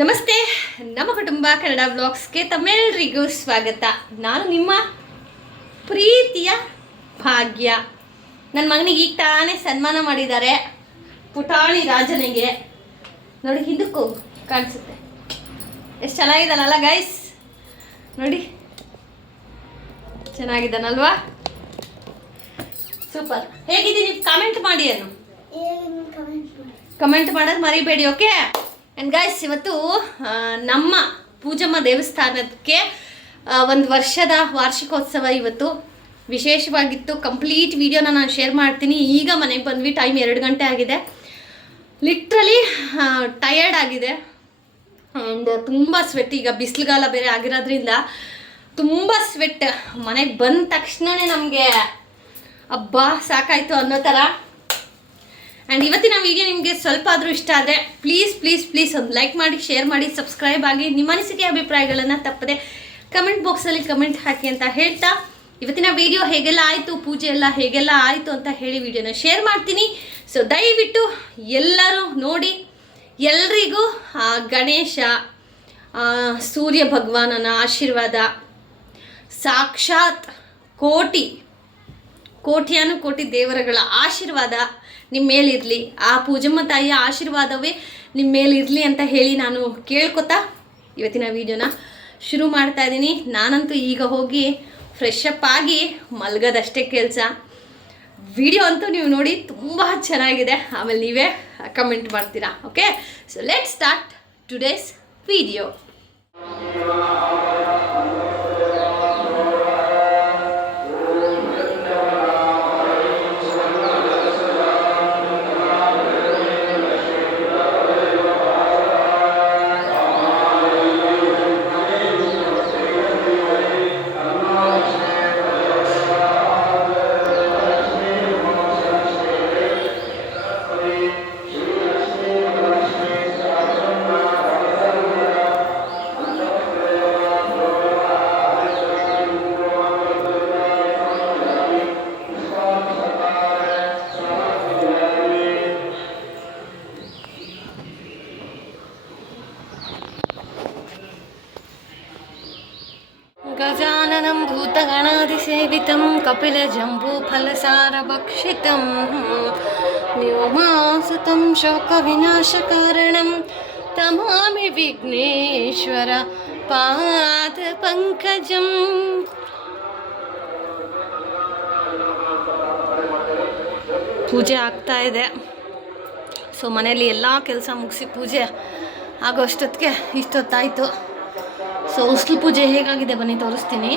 ನಮಸ್ತೆ, ನಮ್ಮ ಕುಟುಂಬ ಕನ್ನಡ ಬ್ಲಾಗ್ಸ್ಗೆ ತಮ್ಮೆಲ್ಲರಿಗೂ ಸ್ವಾಗತ. ನಾನು ನಿಮ್ಮ ಪ್ರೀತಿಯ ಭಾಗ್ಯ. ನನ್ನ ಮಗನಿಗೆ ಈಗ ತಾನೇ ಸನ್ಮಾನ ಮಾಡಿದ್ದಾರೆ, ಪುಟಾಣಿ ರಾಜನಿಗೆ. ನೋಡಿ, ಹಿಂದಕ್ಕೂ ಕಾಣಿಸುತ್ತೆ, ಎಷ್ಟು ಚೆನ್ನಾಗಿದ್ದಾನಲ್ಲ ಗೈಸ್. ನೋಡಿ, ಚೆನ್ನಾಗಿದ್ದಾನಲ್ವಾ? ಸೂಪರ್. ಹೇಗಿದ್ದೀನಿ ಕಾಮೆಂಟ್ ಮಾಡಿ, ಅನ್ನು ಕಮೆಂಟ್ ಮಾಡೋದು ಮರಿಬೇಡಿ, ಓಕೆ? ಆ್ಯಂಡ್ ಗೈಸ್, ಇವತ್ತು ನಮ್ಮ ಪೂಜಮ್ಮ ದೇವಸ್ಥಾನಕ್ಕೆ ಒಂದು ವರ್ಷದ ವಾರ್ಷಿಕೋತ್ಸವ ಇವತ್ತು ವಿಶೇಷವಾಗಿತ್ತು. ಕಂಪ್ಲೀಟ್ ವಿಡಿಯೋನ ನಾನು ಶೇರ್ ಮಾಡ್ತೀನಿ. ಈಗ ಮನೆಗೆ ಬಂದ್ವಿ, ಟೈಮ್ 2 ಗಂಟೆ ಆಗಿದೆ. ಲಿಟ್ರಲಿ ಟಯರ್ಡ್ ಆಗಿದೆ ಆ್ಯಂಡ್ ತುಂಬ ಸ್ವೆಟ್. ಈಗ ಬಿಸಿಲುಗಾಲ ಬೇರೆ ಆಗಿರೋದ್ರಿಂದ ತುಂಬ ಸ್ವೆಟ್. ಮನೆಗೆ ಬಂದ ತಕ್ಷಣವೇ ನಮಗೆ ಅಬ್ಬಾ ಸಾಕಾಯಿತು ಅನ್ನೋ ಥರ. ಆ್ಯಂಡ್ ಇವತ್ತಿನ ವಿಡಿಯೋ ನಿಮಗೆ ಸ್ವಲ್ಪ ಆದರೂ ಇಷ್ಟ ಆದರೆ ಪ್ಲೀಸ್ ಒಂದು ಲೈಕ್ ಮಾಡಿ, ಶೇರ್ ಮಾಡಿ, ಸಬ್ಸ್ಕ್ರೈಬ್ ಆಗಿ. ನಿಮ್ಮ ಅನಿಸಿಕೆ ಅಭಿಪ್ರಾಯಗಳನ್ನು ತಪ್ಪದೆ ಕಮೆಂಟ್ ಬಾಕ್ಸಲ್ಲಿ ಕಮೆಂಟ್ ಹಾಕಿ ಅಂತ ಹೇಳ್ತಾ, ಇವತ್ತಿನ ವಿಡಿಯೋ ಹೇಗೆಲ್ಲ ಆಯಿತು, ಪೂಜೆ ಎಲ್ಲ ಹೇಗೆಲ್ಲ ಆಯಿತು ಅಂತ ಹೇಳಿ ವಿಡಿಯೋನ ಶೇರ್ ಮಾಡ್ತೀನಿ. ಸೊ ದಯವಿಟ್ಟು ಎಲ್ಲರೂ ನೋಡಿ. ಎಲ್ರಿಗೂ ಗಣೇಶ, ಸೂರ್ಯ ಭಗವಾನನ ಆಶೀರ್ವಾದ, ಸಾಕ್ಷಾತ್ ಕೋಟಿ ದೇವರುಗಳ ಆಶೀರ್ವಾದ ನಿಮ್ಮ ಮೇಲಿರಲಿ. ಆ ಪೂಜಮ್ಮ ತಾಯಿಯ ಆಶೀರ್ವಾದವೇ ನಿಮ್ಮ ಮೇಲಿರಲಿ ಅಂತ ಹೇಳಿ ನಾನು ಕೇಳ್ಕೊತಾ ಇವತ್ತಿನ ವಿಡಿಯೋನ ಶುರು ಮಾಡ್ತಾ ಇದ್ದೀನಿ. ನಾನಂತೂ ಈಗ ಹೋಗಿ ಫ್ರೆಶ್ ಅಪ್ ಆಗಿ ಮಲಗೋದಷ್ಟೇ ಕೆಲಸ. ವಿಡಿಯೋ ಅಂತೂ ನೀವು ನೋಡಿ, ತುಂಬ ಚೆನ್ನಾಗಿದೆ. ಆಮೇಲೆ ನೀವೇ ಕಮೆಂಟ್ ಮಾಡ್ತೀರಾ, okay? So let start today's video. ಗಜಾನನಂ ಭೂತಗಣಾಧಿಸೇವಿತಂ ಕಪಿಲಜಂಬೂಫಲಸಾರಭಕ್ಷಿತಂ ವ್ಯೋಮಾಸುತಂ ಶೋಕವಿನಾಶಕಾರಣಂ ತಮಾಮಿ ವಿಘ್ನೇಶ್ವರ ಪಾದಪಂಕಜಂ. ಪೂಜೆ ಆಗ್ತಾ ಇದೆ. ಸೊ ಮನೆಯಲ್ಲಿ ಎಲ್ಲ ಕೆಲಸ ಮುಗಿಸಿ ಪೂಜೆ ಆಗೋ ಅಷ್ಟೊತ್ತಿಗೆ ಇಷ್ಟೊತ್ತಾಯಿತು. ಸೊ ಉಸ್ಲು ಪೂಜೆ ಹೇಗಾಗಿದೆ ಬನ್ನಿ ತೋರಿಸ್ತೀನಿ.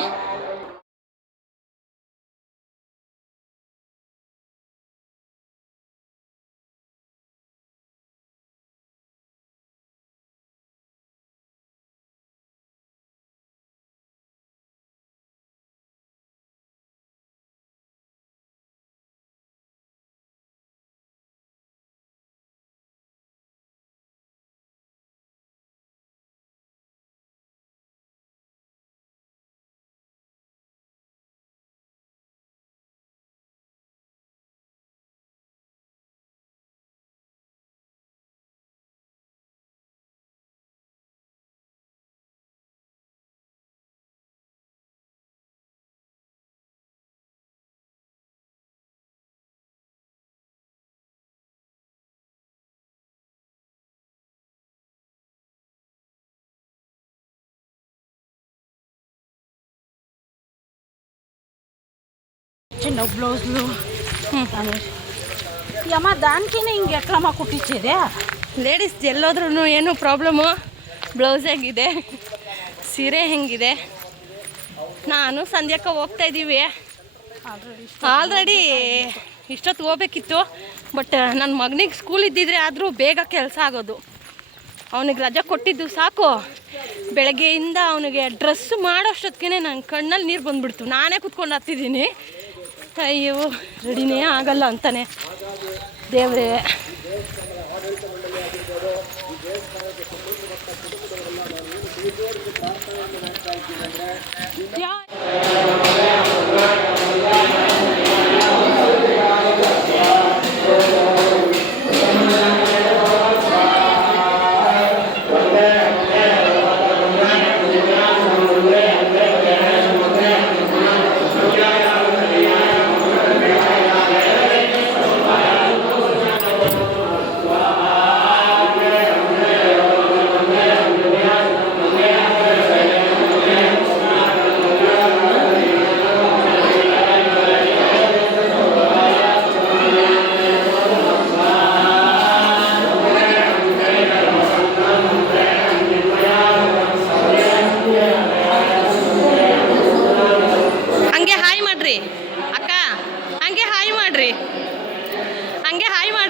ಬ್ಲೌಸ್ಲು ಯಮ್ಮ ದಾನ್ಕಿನ ಹಿಂಗೆ ಕ್ರಮ ಕೊಟ್ಟಿದೆ. ಲೇಡೀಸ್ ಎಲ್ಲೋದ್ರೂ ಏನು ಪ್ರಾಬ್ಲಮ್ಮು. ಬ್ಲೌಸ್ ಹೇಗಿದೆ, ಸೀರೆ ಹೆಂಗಿದೆ. ನಾನು ಸಂಧ್ಯಾಕ್ಕ ಹೋಗ್ತಾ ಇದ್ದೀವಿ. ಆಲ್ರೆಡಿ ಇಷ್ಟೊತ್ತು ಹೋಗ್ಬೇಕಿತ್ತು, ಬಟ್ ನನ್ನ ಮಗನಿಗೆ ಸ್ಕೂಲ್ ಇದ್ದಿದ್ರೆ ಆದರೂ ಬೇಗ ಕೆಲಸ ಆಗೋದು. ಅವನಿಗೆ ರಜೆ ಕೊಟ್ಟಿದ್ದು ಸಾಕು. ಬೆಳಗ್ಗೆಯಿಂದ ಅವನಿಗೆ ಡ್ರೆಸ್ ಮಾಡೋಷ್ಟೊತ್ತಿಗೆ ನನ್ನ ಕಣ್ಣಲ್ಲಿ ನೀರು ಬಂದುಬಿಡ್ತು. ನಾನೇ ಕುತ್ಕೊಂಡು ಹತ್ತಿದ್ದೀನಿ. ಅಯ್ಯೋ, ರೆಡಿನೇ ಆಗಲ್ಲ ಅಂತಾನೆ. ದೇವ್ರೇ,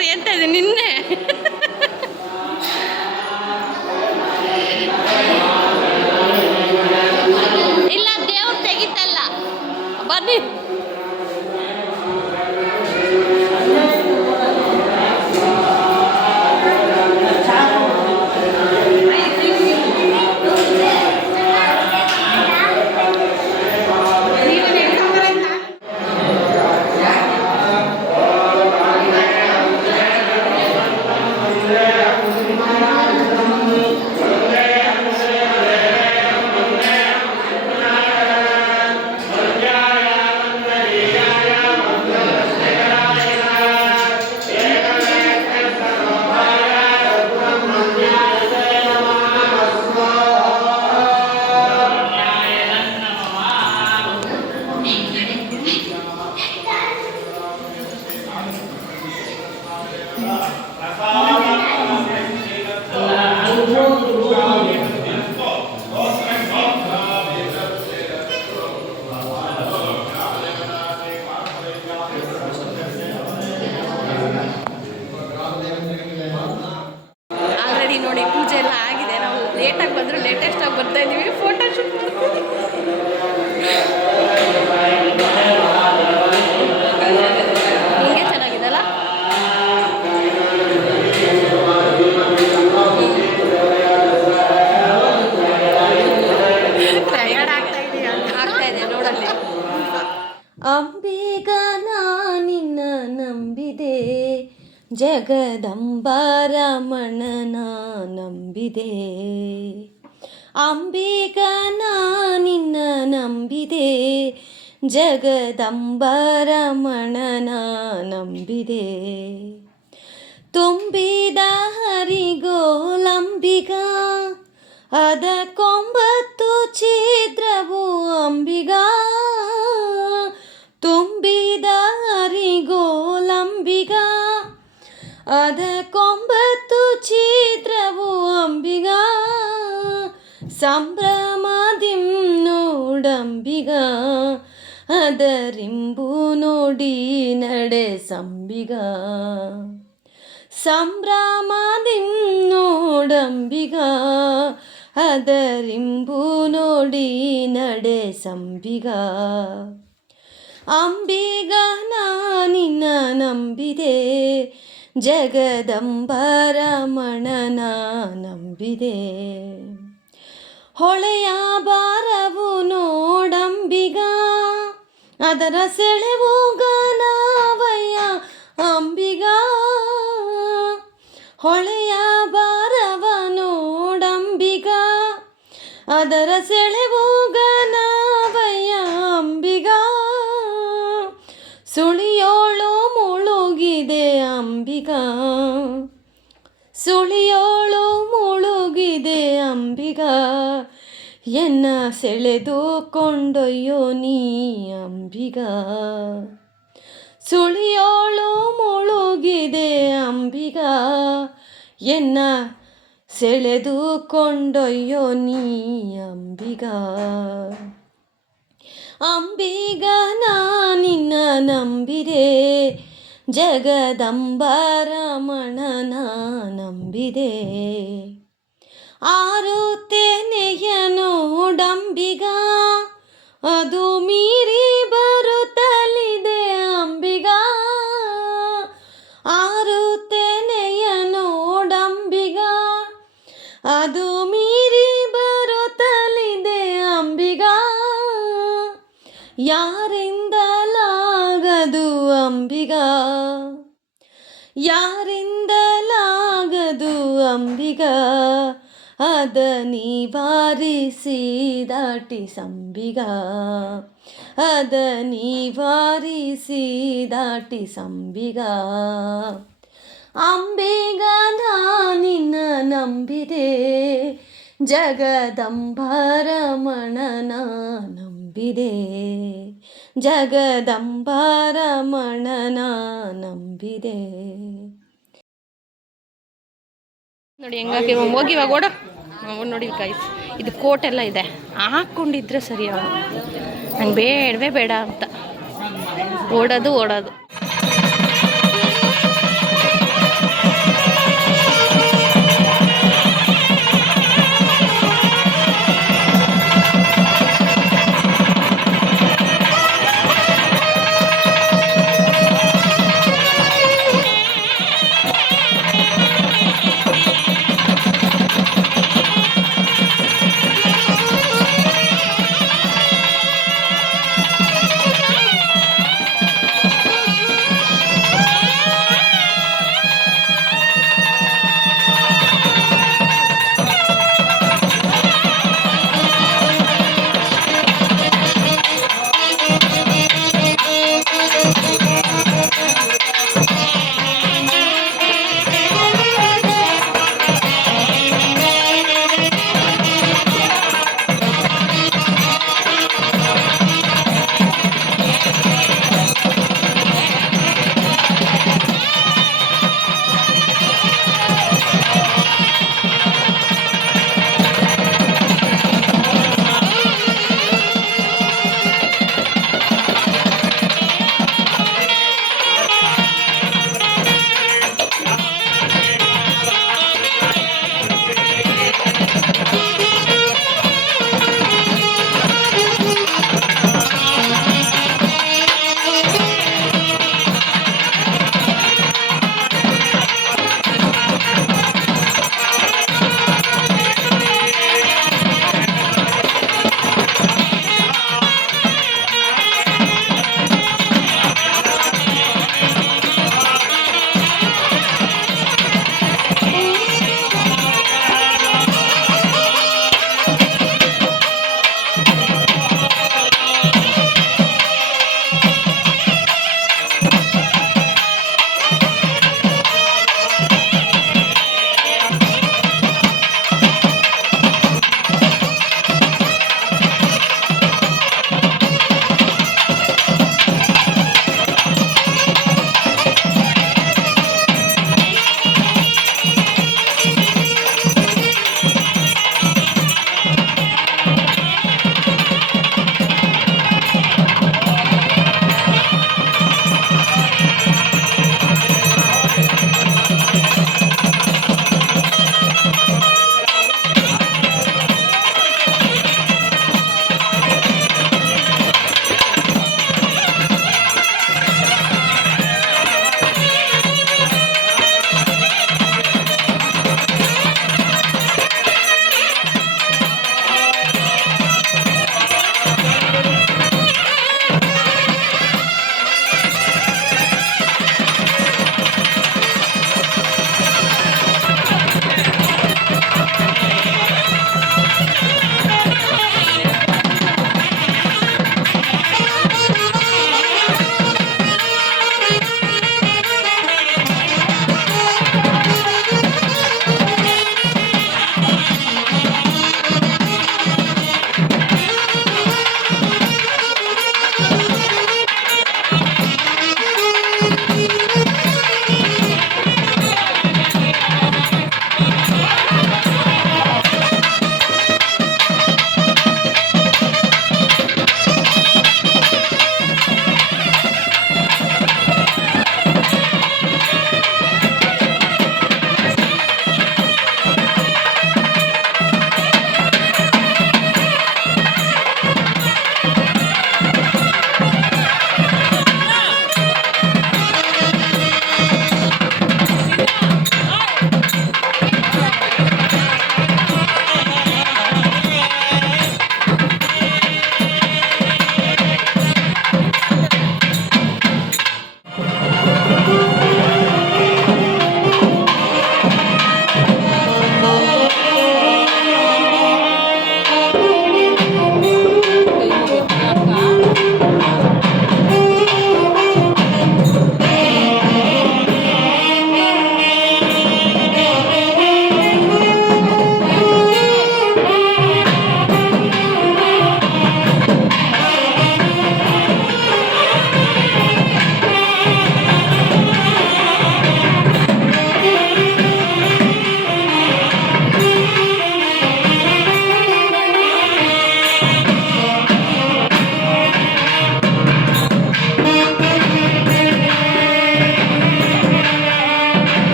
ನೋಡ್ರಿ ಅಂತ ಇದೆ ನಿನ್ನೆ. ಇಲ್ಲ ದೇವ್ರು ತೆಗಿತಲ್ಲ, ಬನ್ನಿ. ಆಲ್ರೆಡಿ ನೋಡಿ ಪೂಜೆ ಎಲ್ಲ ಆಗಿದೆ. ನಾವು ಲೇಟಾಗಿ ಬಂದರೂ ಲೇಟೆಸ್ಟ್ ಆಗಿ ಬರ್ತಾ ಇದ್ದೀವಿ. ಫೋಟೋ ಶೂಟ್ ಹಿಂಗೆ ಚೆನ್ನಾಗಿದೆಲ್ಲ. ಆಗ್ತಾ ಇದೆ ನೋಡಲ್ಲಿ. ಅಂಬಿಗ ನಿನ್ನ ನಂಬಿದೆ, ಜಗದಂಬಾರಮಣನ ನಂಬಿದೆ. ಅಂಬಿಗ ನಿನ್ನ ನಂಬಿದೆ, ಜಗದಂಬಾರಮಣನ ನಂಬಿದೆ. ತುಂಬಿದ ಹರಿಗೋಲಂಬಿಗ, ಅದಕ್ಕೊಂಬತ್ತು ಛಿದ್ರವು ಅಂಬಿಗ. ತುಂಬಿದ ಹರಿಗೋಲಂಬಿಗ, ಅದಕ್ಕೊಂಬತ್ತು ಛಿದ್ರವು ಅಂಬಿಗ. ಸಂಭ್ರಮದಿಂ ನೋಡಂಬಿಗ, ಅದರಿಂಬು ನೋಡಿ ನಡೆ ಸಂಬಿಗ. ಸಂಭ್ರಮದಿಂ ನೋಡಂಬಿಗ, ಅದರಿಂಬು ನೋಡಿ ನಡೆ ಸಂಬಿಗ. ಅಂಬಿಗ ನಿನ್ನ ನಂಬಿದೆ, ಜಗದಂಬಾರಮಣನ ನಂಬಿದೆ. ಹೊಳೆಯ ಬಾರವು ನೋಡಂಬಿಗ, ಅದರ ಸೆಳೆವು ಗಾನವಯ್ಯ ಅಂಬಿಗ. ಹೊಳೆಯ ಬಾರವ ನೋಡಂಬಿಗ, ಅದರ ಸೆಳೆವು ಗಾನವಯ್ಯ ಅಂಬಿಗ. ಸುಳಿಯೋಳು ಮುಳುಗಿದೆ ಅಂಬಿಗ, ಸುಳಿಯೋಳು ಮುಳುಗಿದೆ ಅಂಬಿಗ. ಎನ್ನ ಸೆಳೆದು ಕೊಂಡೊಯ್ಯೋ ನೀ ಅಂಬಿಗ. ಸುಳಿಯೋಳು ಮುಳುಗಿದೆ ಅಂಬಿಗ, ಎನ್ನ ಸೆಳೆದು ಕೊಂಡೊಯ್ಯೋ ನೀ ಅಂಬಿಗ. ಅಂಬಿಗ ನಿನ್ನ ನಂಬಿದೆ, ಜಗದಂಬಾರಮಣನ ನಂಬಿದೆ. ಆರುತ್ತೇನೆಯ ನೋಡಂಬಿಗ, ಅದು ಮೀರಿ ಬರುತ್ತಲಿದೆ ಅಂಬಿಗ. ಆರುತ್ತೇನೆಯ ನೋಡಂಬಿಗ, ಅದು ಮೀರಿ ಬರುತ್ತಲಿದೆ ಅಂಬಿಗ. ಯಾರಿಂದಲಾಗದು ಅಂಬಿಗ, ಯಾರಿಂದಲಾಗದು ಅಂಬಿಗ. ಅದ ನಿವಾರಿಸಿ ದಾಟಿ ಸಂಬಿಗ, ಅದ ನಿವಾರಿಸಿ ದಾಟಿ ಸಂಬಿಗ. ಅಂಬಿಗ ನಿನ್ನ ನಂಬಿದೆ, ಜಗದಂಬಾರಮಣನ ನಂಬಿದೆ. ಜಗದಂಬಾರಮಣನ ನಂಬಿದೆ. ನೋಡಿ ಹೆಂಗಾಕಿ ಹೋಗಿ ಇವಾಗ ಓಡ ನೋಡಿ ಗೈಸ್, ಇದು ಕೋಟ್ ಎಲ್ಲ ಇದೆ, ಹಾಕ್ಕೊಂಡಿದ್ರೆ ಸರಿ. ನಂಗೆ ಬೇಡವೇ ಬೇಡ ಅಂತ ಓಡೋದು.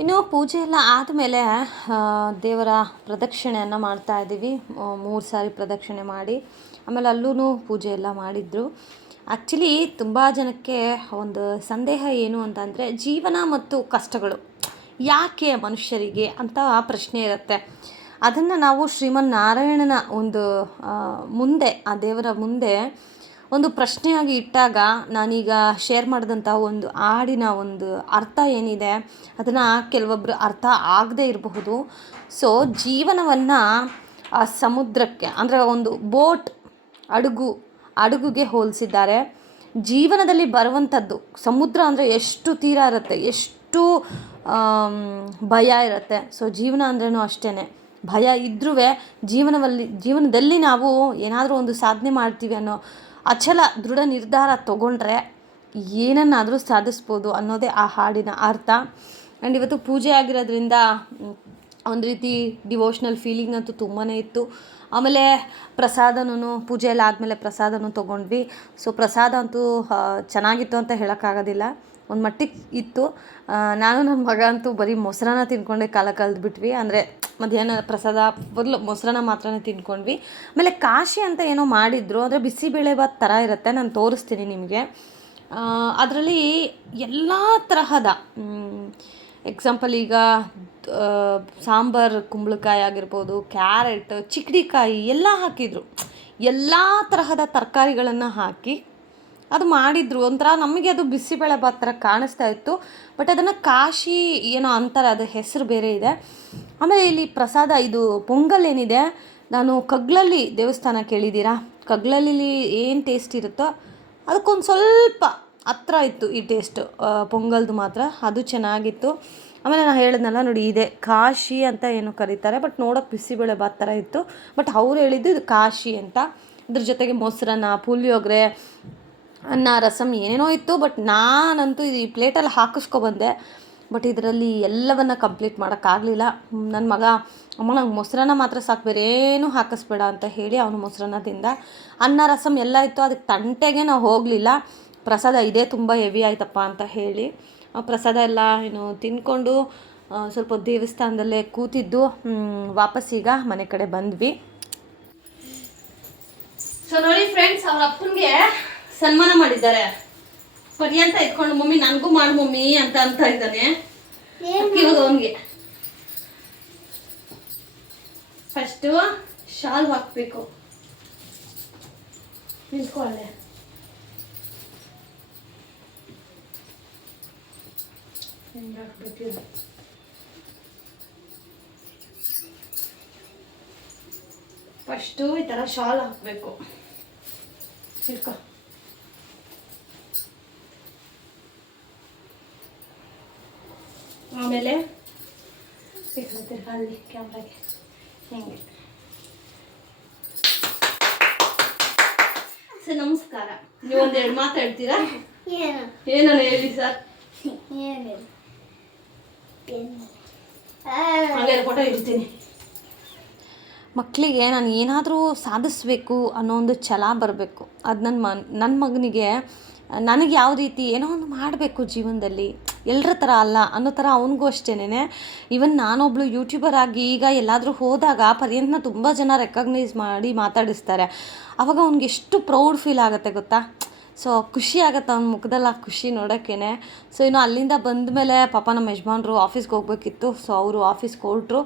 ಇನ್ನು ಪೂಜೆ ಎಲ್ಲ ಆದಮೇಲೆ ದೇವರ ಪ್ರದಕ್ಷಿಣೆಯನ್ನು ಮಾಡ್ತಾ ಇದ್ದೀವಿ. 3 ಸಾರಿ ಪ್ರದಕ್ಷಿಣೆ ಮಾಡಿ ಆಮೇಲೆ ಅಲ್ಲೂ ಪೂಜೆ ಎಲ್ಲ ಮಾಡಿದರು. ಆ್ಯಕ್ಚುಲಿ ತುಂಬ ಜನಕ್ಕೆ ಒಂದು ಸಂದೇಹ ಏನು ಅಂತಂದರೆ ಜೀವನ ಮತ್ತು ಕಷ್ಟಗಳು ಯಾಕೆ ಮನುಷ್ಯರಿಗೆ ಅಂತ ಪ್ರಶ್ನೆ ಇರುತ್ತೆ. ಅದನ್ನು ನಾವು ಶ್ರೀಮನ್ನಾರಾಯಣನ ಒಂದು ಮುಂದೆ, ಆ ದೇವರ ಮುಂದೆ ಒಂದು ಪ್ರಶ್ನೆಯಾಗಿ ಇಟ್ಟಾಗ ನಾನೀಗ ಶೇರ್ ಮಾಡಿದಂಥ ಒಂದು ಹಾಡಿನ ಒಂದು ಅರ್ಥ ಏನಿದೆ ಅದನ್ನು ಕೆಲವೊಬ್ಬರು ಅರ್ಥ ಆಗದೇ ಇರಬಹುದು. ಸೊ ಜೀವನವನ್ನು ಆ ಸಮುದ್ರಕ್ಕೆ ಅಂದರೆ ಒಂದು ಬೋಟ್ ಹಡಗುಗೆ ಹೋಲಿಸಿದ್ದಾರೆ. ಜೀವನದಲ್ಲಿ ಬರುವಂಥದ್ದು ಸಮುದ್ರ ಅಂದರೆ ಎಷ್ಟು ತೀರ ಇರುತ್ತೆ, ಎಷ್ಟು ಭಯ ಇರುತ್ತೆ. ಸೊ ಜೀವನ ಅಂದ್ರೂ ಅಷ್ಟೇ, ಭಯ ಇದ್ರೂ ಜೀವನದಲ್ಲಿ ನಾವು ಏನಾದರೂ ಒಂದು ಸಾಧನೆ ಮಾಡ್ತೀವಿ ಅನ್ನೋ ಅಚಲ ದೃಢ ನಿರ್ಧಾರ ತೊಗೊಂಡ್ರೆ ಏನನ್ನಾದರೂ ಸಾಧಿಸ್ಬೋದು ಅನ್ನೋದೇ ಆ ಹಾಡಿನ ಅರ್ಥ. ಆ್ಯಂಡ್ ಇವತ್ತು ಪೂಜೆ ಆಗಿರೋದ್ರಿಂದ ಒಂದು ರೀತಿ ಡಿವೋಷ್ನಲ್ ಫೀಲಿಂಗ್ ಅಂತೂ ತುಂಬಾ ಇತ್ತು. ಆಮೇಲೆ ಪ್ರಸಾದನೂ ಪೂಜೆ ಎಲ್ಲ ಆದಮೇಲೆ ಪ್ರಸಾದನೂ ತೊಗೊಂಡ್ವಿ. ಸೊ ಪ್ರಸಾದ ಅಂತೂ ಚೆನ್ನಾಗಿತ್ತು ಅಂತ ಹೇಳೋಕ್ಕಾಗೋದಿಲ್ಲ, ಒಂದು ಮಟ್ಟಿಗೆ ಇತ್ತು. ನಾನು ನನ್ನ ಮಗ ಅಂತೂ ಬರೀ ಮೊಸರನ್ನ ತಿನ್ಕೊಂಡೆ ಕಾಲ ಕಳೆದ್ಬಿಟ್ವಿ. ಅಂದರೆ ಮಧ್ಯಾಹ್ನ ಪ್ರಸಾದ ಫುಲ್ ಮೊಸರನ್ನ ಮಾತ್ರ ತಿನ್ಕೊಂಡ್ವಿ. ಆಮೇಲೆ ಕಾಶಿ ಅಂತ ಏನೋ ಮಾಡಿದ್ರು, ಅಂದರೆ ಬಿಸಿಬೇಳೆಭಾತ್ ಥರ ಇರುತ್ತೆ, ನಾನು ತೋರಿಸ್ತೀನಿ ನಿಮಗೆ. ಅದರಲ್ಲಿ ಎಲ್ಲ ತರಹದ ಎಕ್ಸಾಂಪಲ್ ಈಗ ಸಾಂಬಾರು ಕುಂಬಳಕಾಯಿ ಆಗಿರ್ಬೋದು, ಕ್ಯಾರೆಟ್, ಚಿಕ್ಕಡಿಕಾಯಿ ಎಲ್ಲ ಹಾಕಿದರು. ಎಲ್ಲ ತರಹದ ತರಕಾರಿಗಳನ್ನು ಹಾಕಿ ಅದು ಮಾಡಿದರು. ಒಂಥರ ನಮಗೆ ಅದು ಬಿಸಿಬೇಳೆಭಾತ್ ಥರ ಕಾಣಿಸ್ತಾ ಇತ್ತು. ಬಟ್ ಅದನ್ನು ಕಾಶಿ ಏನೋ ಅಂತಾರೆ, ಅದು ಹೆಸರು ಬೇರೆ ಇದೆ. ಆಮೇಲೆ ಇಲ್ಲಿ ಪ್ರಸಾದ ಇದು ಪೊಂಗಲ್ ಏನಿದೆ, ನಾನು ಕಗ್ಲಲ್ಲಿ ದೇವಸ್ಥಾನ ಕೇಳಿದ್ದೀರಾ, ಕಗ್ಲಲ್ಲಿ ಏನು ಟೇಸ್ಟ್ ಇರುತ್ತೋ ಅದಕ್ಕೊಂದು ಸ್ವಲ್ಪ ಹತ್ರ ಇತ್ತು ಈ ಟೇಸ್ಟು ಪೊಂಗಲ್ದು ಮಾತ್ರ, ಅದು ಚೆನ್ನಾಗಿತ್ತು. ಆಮೇಲೆ ನಾನು ಹೇಳಿದ್ನಲ್ಲ ನೋಡಿ, ಇದೆ ಕಾಶಿ ಅಂತ ಏನು ಕರೀತಾರೆ, ಬಟ್ ನೋಡೋಕೆ ಬಿಸಿಬೇಳೆಭಾತ್ ಥರ ಇತ್ತು. ಬಟ್ ಅವ್ರು ಹೇಳಿದ್ದು ಇದು ಕಾಶಿ ಅಂತ. ಅದ್ರ ಜೊತೆಗೆ ಮೊಸರನ್ನ, ಪುಳಿಯೋಗರೆ, ಅನ್ನ, ರಸಮ್ ಏನೇನೋ ಇತ್ತು. ಬಟ್ ನಾನಂತೂ ಈ ಪ್ಲೇಟಲ್ಲಿ ಹಾಕಿಸ್ಕೊಬಂದೆ. ಬಟ್ ಇದರಲ್ಲಿ ಎಲ್ಲವನ್ನು ಕಂಪ್ಲೀಟ್ ಮಾಡೋಕ್ಕಾಗಲಿಲ್ಲ. ನನ್ನ ಮಗ ಅಮ್ಮ ನಂಗೆ ಮೊಸರನ್ನ ಮಾತ್ರ ಸಾಕು, ಬೇರೆ ಏನೂ ಹಾಕಿಸ್ಬೇಡ ಅಂತ ಹೇಳಿ ಅವನು ಮೊಸರನ್ನ ತಿಂದ. ಅನ್ನ ರಸಮ್ ಎಲ್ಲ ಇತ್ತು, ಅದಕ್ಕೆ ತಂಟೆಗೆ ನಾವು ಹೋಗಲಿಲ್ಲ. ಪ್ರಸಾದ ಇದೇ ತುಂಬ ಹೆವಿ ಆಯ್ತಪ್ಪ ಅಂತ ಹೇಳಿ ಪ್ರಸಾದ ಎಲ್ಲ ಏನು ತಿಂದ್ಕೊಂಡು ಸ್ವಲ್ಪ ದೇವಸ್ಥಾನದಲ್ಲೇ ಕೂತಿದ್ದು ವಾಪಸ್ ಈಗ ಮನೆ ಕಡೆ ಬಂದ್ವಿ. ಸೊ ನೋಡಿ ಫ್ರೆಂಡ್ಸ್, ಅವ್ರ ಅಪ್ಪನಿಗೆ ಸನ್ಮಾನ ಮಾಡಿದ್ದಾರೆ. ಪರ್ಯಂತ ಇಟ್ಕೊಂಡು ಮಮ್ಮಿ ನನಗೂ ಮಾಡು ಮಮ್ಮಿ ಅಂತ ಇದ್ದಾನೆ. ಇವಾಗ ಅವನಿಗೆ ಫಸ್ಟು ಶಾಲ್ ಹಾಕ್ಬೇಕು. ನಿಂತ್ಕೊಳ್ಳೆ. ಫಸ್ಟು ಈ ಥರ ಶಾಲ್ ಹಾಕಬೇಕು. ಇಟ್ಕೊ. ಆಮೇಲೆ ಅಲ್ಲಿ ಕ್ಯಾಮ್ರಾಗೆ ಹಿಂಗೆ. ಸರ್ ನಮಸ್ಕಾರ. ನೀವು ಒಂದೆರಡು ಮಾತು ಹೇಳ್ತೀರಾ? ಏನೋ ಹೇಳಿ ಸರ್. ಹಾಗೆ ಫೋಟೋ ಇಡ್ತೀನಿ. ಮಕ್ಕಳಿಗೆ ನಾನು ಏನಾದರೂ ಸಾಧಿಸ್ಬೇಕು ಅನ್ನೋ ಒಂದು ಛಲ ಬರಬೇಕು. ಅದು ನನ್ನ ಮಗನಿಗೆ ನನಗೆ ಯಾವ ರೀತಿ ಏನೋ ಒಂದು ಮಾಡಬೇಕು ಜೀವನದಲ್ಲಿ, ಎಲ್ಲರ ಥರ ಅಲ್ಲ ಅನ್ನೋ ಥರ ಅವನಿಗೂ ಅಷ್ಟೇನೆ. ಈವನ್ ನಾನೊಬ್ಳು ಯೂಟ್ಯೂಬರ್ ಆಗಿ ಈಗ ಎಲ್ಲಾದರೂ ಹೋದಾಗ ಪರ್ಯಂತನ ತುಂಬ ಜನ ರೆಕಗ್ನೈಸ್ ಮಾಡಿ ಮಾತಾಡಿಸ್ತಾರೆ. ಆವಾಗ ಅವ್ನಿಗೆ ಎಷ್ಟು ಪ್ರೌಡ್ ಫೀಲ್ ಆಗುತ್ತೆ ಗೊತ್ತಾ. ಸೊ ಖುಷಿ ಆಗುತ್ತೆ ಅವ್ನ ಮುಖದಲ್ಲಿ ಆ ಖುಷಿ ನೋಡೋಕ್ಕೇ. ಸೊ ಇನ್ನು ಅಲ್ಲಿಂದ ಬಂದ ಮೇಲೆ ಪಾಪ ನಮ್ಮ ಯಜಮಾನ್ರು ಆಫೀಸ್ಗೆ ಹೋಗ್ಬೇಕಿತ್ತು. ಸೊ ಅವರು ಆಫೀಸ್ಗೆ ಹೊರಟ್ರು.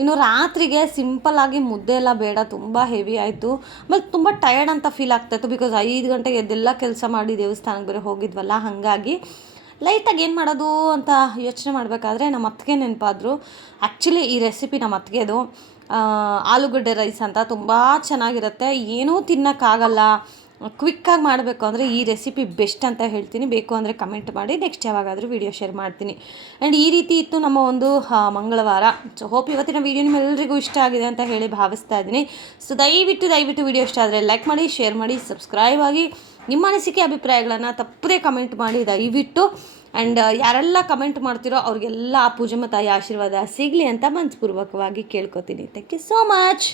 ಇನ್ನು ರಾತ್ರಿಗೆ ಸಿಂಪಲ್ಲಾಗಿ ಮುದ್ದೆ ಎಲ್ಲ ಬೇಡ, ತುಂಬ ಹೆವಿ ಆಯಿತು. ಆಮೇಲೆ ತುಂಬ ಟಯರ್ಡ್ ಅಂತ ಫೀಲ್ ಆಗ್ತಾಯಿತ್ತು. ಬಿಕಾಸ್ 5 ಗಂಟೆಗೆ ಎದ್ದೆಲ್ಲ ಕೆಲಸ ಮಾಡಿ ದೇವಸ್ಥಾನಕ್ಕೆ ಬೇರೆ ಹೋಗಿದ್ವಲ್ಲ, ಹಾಗಾಗಿ ಲೈಟಾಗಿ ಏನು ಮಾಡೋದು ಅಂತ ಯೋಚನೆ ಮಾಡಬೇಕಾದ್ರೆ ನಮ್ಮ ಅತ್ತಿಗೆ ನೆನಪಾದರು. ಆ್ಯಕ್ಚುಲಿ ಈ ರೆಸಿಪಿ ನಮ್ಮ ಅತ್ತಿಗೆದು ಆಲೂಗಡ್ಡೆ ರೈಸ್ ಅಂತ ತುಂಬ ಚೆನ್ನಾಗಿರುತ್ತೆ. ಏನೂ ತಿನ್ನೋಕ್ಕಾಗಲ್ಲ, ಕ್ವಿಕ್ಕಾಗಿ ಮಾಡಬೇಕು ಅಂದರೆ ಈ ರೆಸಿಪಿ ಬೆಸ್ಟ್ ಅಂತ ಹೇಳ್ತೀನಿ. ಬೇಕು ಅಂದರೆ ಕಮೆಂಟ್ ಮಾಡಿ, ನೆಕ್ಸ್ಟ್ ಯಾವಾಗಾದರೂ ವೀಡಿಯೋ ಶೇರ್ ಮಾಡ್ತೀನಿ. ಆ್ಯಂಡ್ ಈ ರೀತಿ ಇತ್ತು ನಮ್ಮ ಒಂದು ಮಂಗಳವಾರ. ಸೊ ಹೋಪ್ ಇವತ್ತಿನ ವೀಡಿಯೋ ನಿಮ್ಮೆಲ್ಲರಿಗೂ ಇಷ್ಟ ಆಗಿದೆ ಅಂತ ಹೇಳಿ ಭಾವಿಸ್ತಾ ಇದ್ದೀನಿ. ಸೊ ದಯವಿಟ್ಟು ವೀಡಿಯೋ ಇಷ್ಟ ಆದರೆ ಲೈಕ್ ಮಾಡಿ, ಶೇರ್ ಮಾಡಿ, ಸಬ್ಸ್ಕ್ರೈಬ್ ಆಗಿ, ನಿಮ್ಮ ಅನಿಸಿಕೆ ಅಭಿಪ್ರಾಯಗಳನ್ನು ತಪ್ಪದೇ ಕಮೆಂಟ್ ಮಾಡಿ ದಯವಿಟ್ಟು. ಆ್ಯಂಡ್ ಯಾರೆಲ್ಲ ಕಮೆಂಟ್ ಮಾಡ್ತಿರೋ ಅವ್ರಿಗೆಲ್ಲ ಆ ಪೂಜಮ್ಮ ತಾಯಿ ಆಶೀರ್ವಾದ ಸಿಗಲಿ ಅಂತ ಮನಸ್ಪೂರ್ವಕವಾಗಿ ಕೇಳ್ಕೊತೀನಿ. Thank you so much.